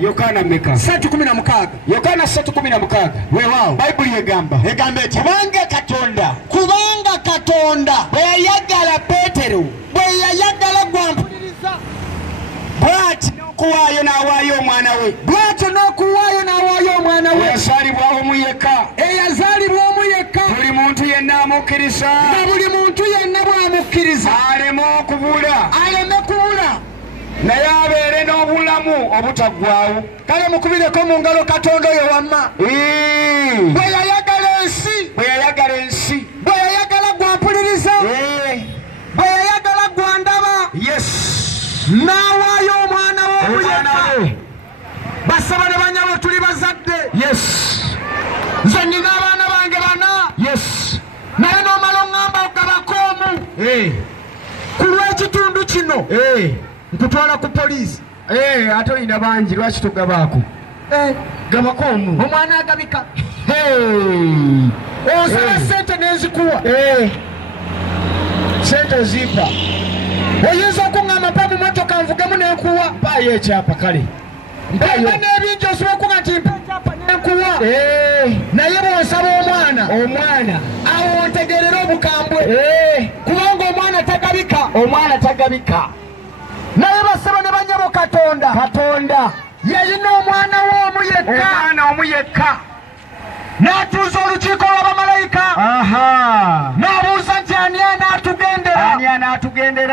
Yokaana mmeka? 3:16. Yokaana 3:16. Weewaawo Bayibuli egamba eti kubanga Katonda bwe yayagala Peetero bwe yayagala gwampuliriza bw'ati n'okuwaayo n'awaayo omwana we eyazaalibwa omu yekka buli muntu yenna amukkiriza aleme kubula naye abeere n'obulamu obutaggwaawo. Kale mukubireko mu ngalo Katonda oyo wamma bwe yayagala ensi bwe yayagala gwampuliriza bwe yayagala gwandaba n'awaayo omwana we omuyekka. Basaba ne banyabo tuli bazadde nze nina abaana bange 4 naye n'omala oŋŋamba ogabako omu ku lw'ekitundu kino nkutwala ku poliisi. Ate olina bangi lwaki togabaako? Gabako omu. Omwana agabika osala sente n'enzikuwa sente ozimpa. Oyinza okuŋŋamba mpa mu motoka nvugemu n'enkuwa. Mpaayo ekyapa kale. Mpa n'ebingi osobola okuga nti mpa ekyapa n'enkuwa. Naye bw'onsaba omwana awo ntegeerera obukambwe kubanga omwana tagabika. Naye basaba ne banyabo Katonda yalina omwana we omu yekka n'atuuza olukiiko lw'abamalayika n'abuuza nti ani anaatugendera.